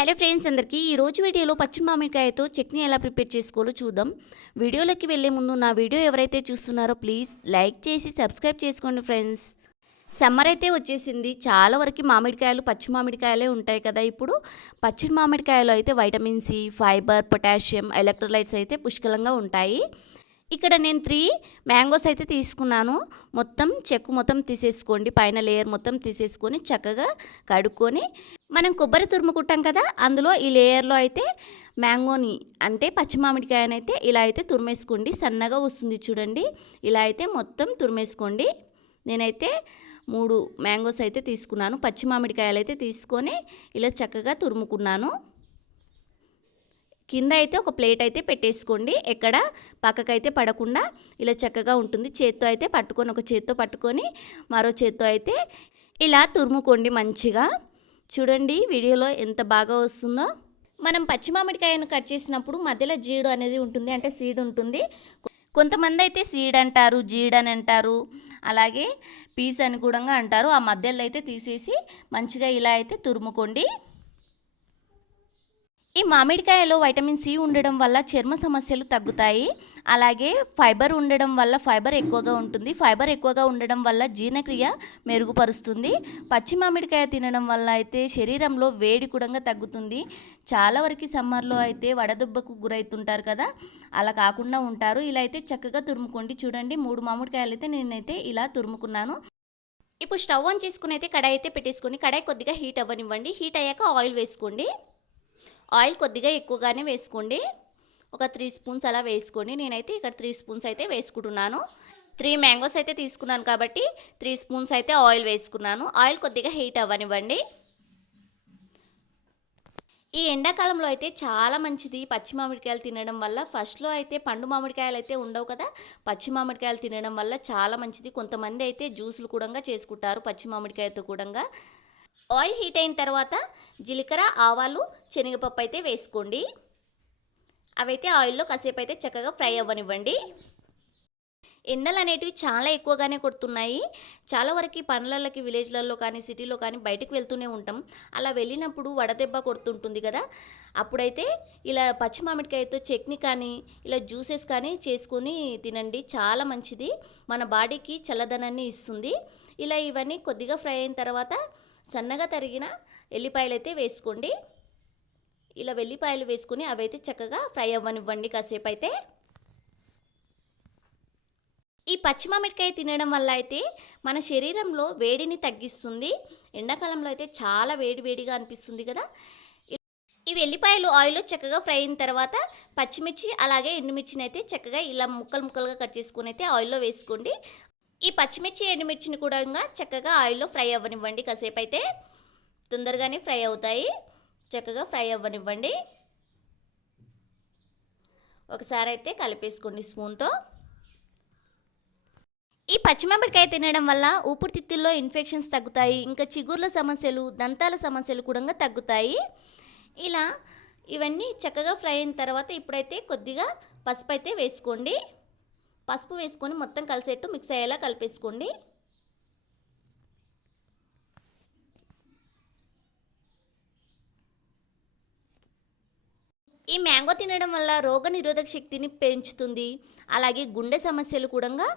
Hello friends అందరికీ ఈరోజు వీడియోలో పచ్చి మామిడికాయతో చట్నీ ఎలా ప్రిపేర్ చేసుకోవాలో చూద్దాం. వీడియోలోకి వెళ్ళే ముందు నా వీడియో ఎవరైతే చూస్తున్నారో ప్లీజ్ లైక్ చేసి సబ్స్క్రైబ్ చేసుకోండి ఫ్రెండ్స్. సమ్మర్ అయితే వచ్చేసింది. చాలా వరకు మామిడికాయలు పచ్చి మామిడికాయలే ఉంటాయి కదా. ఇప్పుడు పచ్చి మామిడికాయలు అయితే vitamin C, fibre, potassium, electrolytes అయితే పుష్కలంగా ఉంటాయి. ఇక్కడ నేను 3 మ్యాంగోస్ అయితే తీసుకున్నాను. మొత్తం చెక్కు మొత్తం తీసేసుకోండి, పైన లేయర్ మొత్తం తీసేసుకొని చక్కగా కడుక్కొని మనం కొబ్బరి తురుముకుంటాం కదా, అందులో ఈ లేయర్లో అయితే మ్యాంగోని అంటే పచ్చి మామిడికాయనైతే ఇలా అయితే తురిమేసుకోండి. సన్నగా వస్తుంది చూడండి. ఇలా అయితే మొత్తం తురిమేసుకోండి. నేనైతే 3 మ్యాంగోస్ అయితే తీసుకున్నాను. పచ్చి మామిడికాయలు అయితే తీసుకొని ఇలా చక్కగా తురుముకున్నాను. కింద అయితే ఒక ప్లేట్ అయితే పెట్టేసుకోండి, ఎక్కడ పక్కకైతే పడకుండా ఇలా చక్కగా ఉంటుంది. చేత్తో అయితే పట్టుకొని, ఒక చేత్తో పట్టుకొని మరో చేత్తో అయితే ఇలా తురుముకోండి మంచిగా. చూడండి వీడియోలో ఎంత బాగా వస్తుందో. మనం పచ్చి మామిడికాయను కట్ చేసినప్పుడు మధ్యలో జీడు అనేది ఉంటుంది, అంటే సీడ్ ఉంటుంది. కొంతమంది అయితే సీడ్ అంటారు, జీడ్ అని అంటారు, అలాగే పీస్ అని కూడా అంటారు. ఆ మధ్యలో అయితే తీసేసి మంచిగా ఇలా అయితే తురుముకోండి. ఈ మామిడికాయలో వైటమిన్ సి ఉండడం వల్ల చర్మ సమస్యలు తగ్గుతాయి. అలాగే ఫైబర్ ఉండడం వల్ల ఫైబర్ ఎక్కువగా ఉంటుంది. ఫైబర్ ఎక్కువగా ఉండడం వల్ల జీర్ణక్రియ మెరుగుపరుస్తుంది. పచ్చి మామిడికాయ తినడం వల్ల అయితే శరీరంలో వేడి కూడా తగ్గుతుంది. చాలా వరకు సమ్మర్లో అయితే వడదెబ్బకు గురవుతుంటారు కదా, అలా కాకుండా ఉంటారు. ఇలా అయితే చక్కగా తురుముకోండి. చూడండి 3 మామిడికాయలు అయితే నేనైతే ఇలా తురుముకున్నాను. ఇప్పుడు స్టవ్ ఆన్ చేసుకుని అయితే కడాయి అయితే పెట్టేసుకొని, కడాయి కొద్దిగా హీట్ అవ్వనివ్వండి. హీట్ అయ్యాక ఆయిల్ వేసుకోండి. ఆయిల్ కొద్దిగా ఎక్కువగానే వేసుకోండి, ఒక 3 స్పూన్స్ అలా వేసుకోండి. నేనైతే ఇక్కడ 3 స్పూన్స్ అయితే వేసుకుంటున్నాను. 3 మ్యాంగోస్ అయితే తీసుకున్నాను కాబట్టి 3 స్పూన్స్ అయితే ఆయిల్ వేసుకున్నాను. ఆయిల్ కొద్దిగా హీట్ అవ్వనివ్వండి. ఈ ఎండాకాలంలో అయితే చాలా మంచిది పచ్చి మామిడికాయలు తినడం వల్ల. ఫస్ట్లో అయితే పండు మామిడికాయలు అయితే ఉండవు కదా, పచ్చి మామిడికాయలు తినడం వల్ల చాలా మంచిది. కొంతమంది అయితే జ్యూసులు కూడా చేసుకుంటారు పచ్చి మామిడికాయతో కూడా. ఆయిల్ హీట్ అయిన తర్వాత జీలకర్ర, ఆవాలు, శనగపప్పు అయితే వేసుకోండి. అవైతే ఆయిల్లో కాసేపు అయితే చక్కగా ఫ్రై అవ్వనివ్వండి. ఎండలు అనేటివి చాలా ఎక్కువగానే కొడుతున్నాయి. చాలా వరకు పనులకి విలేజ్లలో కానీ సిటీలో కానీ బయటకు వెళ్తూనే ఉంటాం. అలా వెళ్ళినప్పుడు వడదెబ్బ కొడుతుంటుంది కదా, అప్పుడైతే ఇలా పచ్చి మామిడికాయతో చట్నీ కానీ ఇలా జ్యూసెస్ కానీ చేసుకొని తినండి. చాలా మంచిది, మన బాడీకి చల్లదనాన్ని ఇస్తుంది. ఇలా ఇవన్నీ కొద్దిగా ఫ్రై అయిన తర్వాత సన్నగా తరిగిన ఎల్లిపాయలు అయితే వేసుకోండి. ఇలా వెల్లిపాయలు వేసుకుని అవైతే చక్కగా ఫ్రై అవ్వనివ్వండి కాసేపు అయితే. ఈ పచ్చి మామిడికాయ తినడం వల్ల అయితే మన శరీరంలో వేడిని తగ్గిస్తుంది. ఎండాకాలంలో అయితే చాలా వేడిగా అనిపిస్తుంది కదా. ఈ వెల్లిపాయలు ఆయిల్లో చక్కగా ఫ్రై అయిన తర్వాత పచ్చిమిర్చి అలాగే ఎండుమిర్చిని అయితే చక్కగా ఇలా ముక్కలుగా కట్ చేసుకుని అయితే ఆయిల్లో వేసుకోండి. ఈ పచ్చిమిర్చి ఎండుమిర్చిని కూడా చక్కగా ఆయిల్లో ఫ్రై అవ్వనివ్వండి. కాసేపు అయితే తొందరగానే ఫ్రై అవుతాయి. చక్కగా ఫ్రై అవ్వనివ్వండి. ఒకసారి అయితే కలిపేసుకోండి స్పూన్తో. ఈ పచ్చిమామిడికాయ తినడం వల్ల ఊపిరితిత్తుల్లో ఇన్ఫెక్షన్స్ తగ్గుతాయి. ఇంకా చిగుర్ల సమస్యలు, దంతాల సమస్యలు కూడా తగ్గుతాయి. ఇలా ఇవన్నీ చక్కగా ఫ్రై అయిన తర్వాత ఇప్పుడైతే కొద్దిగా పసుపు అయితే వేసుకోండి. పసుపు వేసుకొని మొత్తం కలిసేట్టు మిక్స్ అయ్యేలా కలిపేసుకోండి. ఈ మ్యాంగో తినడం వల్ల రోగనిరోధక శక్తిని పెంచుతుంది. అలాగే గుండె సమస్యలు కూడా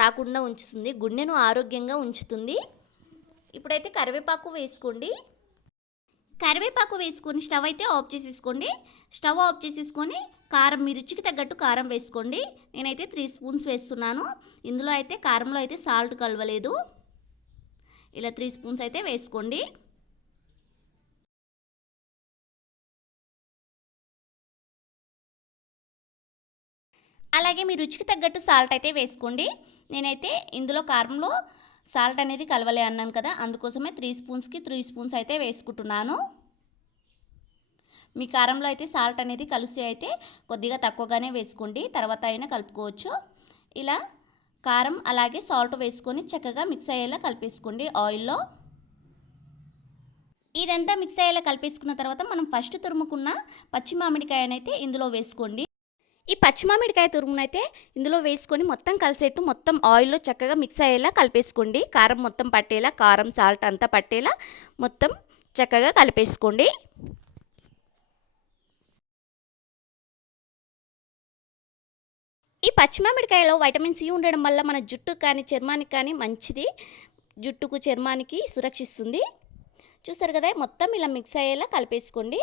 రాకుండా ఉంచుతుంది, గుండెను ఆరోగ్యంగా ఉంచుతుంది. ఇప్పుడైతే కరివేపాకు వేసుకోండి. కరివేపాకు వేసుకొని స్టవ్ అయితే ఆఫ్ చేసేసుకోండి. స్టవ్ ఆఫ్ చేసేసుకొని కారం, మీ రుచికి తగ్గట్టు కారం వేసుకోండి. నేనైతే 3 స్పూన్స్ వేస్తున్నాను. ఇందులో అయితే కారంలో అయితే సాల్ట్ కలవలేదు. ఇలా 3 స్పూన్స్ అయితే వేసుకోండి. అలాగే మీ రుచికి తగ్గట్టు సాల్ట్ అయితే వేసుకోండి. నేనైతే ఇందులో కారంలో సాల్ట్ అనేది కలవలే అన్నాను కదా, అందుకోసమే 3 స్పూన్స్కి 3 స్పూన్స్ అయితే వేసుకుంటున్నాను. మీ కారంలో అయితే సాల్ట్ అనేది కలిసి అయితే కొద్దిగా తక్కువగానే వేసుకోండి, తర్వాత అయినా కలుపుకోవచ్చు. ఇలా కారం అలాగే సాల్ట్ వేసుకొని చక్కగా మిక్స్ అయ్యేలా కలిపేసుకోండి ఆయిల్లో. ఇదంతా మిక్స్ అయ్యేలా కలిపేసుకున్న తర్వాత మనం ఫస్ట్ తురుముకున్న పచ్చి మామిడికాయనైతే ఇందులో వేసుకోండి. ఈ పచ్చి మామిడికాయ తురుమునైతే ఇందులో వేసుకొని మొత్తం కలిసేట్టు మొత్తం ఆయిల్లో చక్కగా మిక్స్ అయ్యేలా కలిపేసుకోండి. కారం మొత్తం పట్టేలా, కారం సాల్ట్ అంతా పట్టేలా మొత్తం చక్కగా కలిపేసుకోండి. ఈ పచ్చిమామిడికాయలో వైటమిన్ సి ఉండడం వల్ల మన జుట్టుకు కానీ చర్మానికి కానీ మంచిది. జుట్టుకు చర్మానికి సురక్షిస్తుంది. చూసారు కదా, మొత్తం ఇలా మిక్స్ అయ్యేలా కలిపేసుకోండి.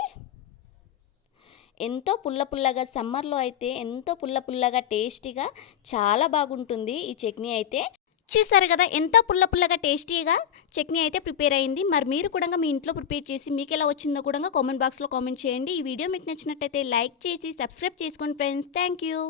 ఎంతో పుల్ల పుల్లగా సమ్మర్లో అయితే ఎంతో పుల్ల పుల్లగా టేస్టీగా చాలా బాగుంటుంది ఈ చట్నీ అయితే. చూసారు కదా, ఎంతో పుల్ల పుల్లగా టేస్టీగా చట్నీ అయితే ప్రిపేర్ అయింది. మరి మీరు కూడా మీ ఇంట్లో ప్రిపేర్ చేసి మీకు ఎలా వచ్చిందో కూడా కామెంట్ బాక్స్లో కామెంట్ చేయండి. ఈ వీడియో మీకు నచ్చినట్టయితే లైక్ చేసి సబ్స్క్రైబ్ చేసుకోండి ఫ్రెండ్స్. Thank you.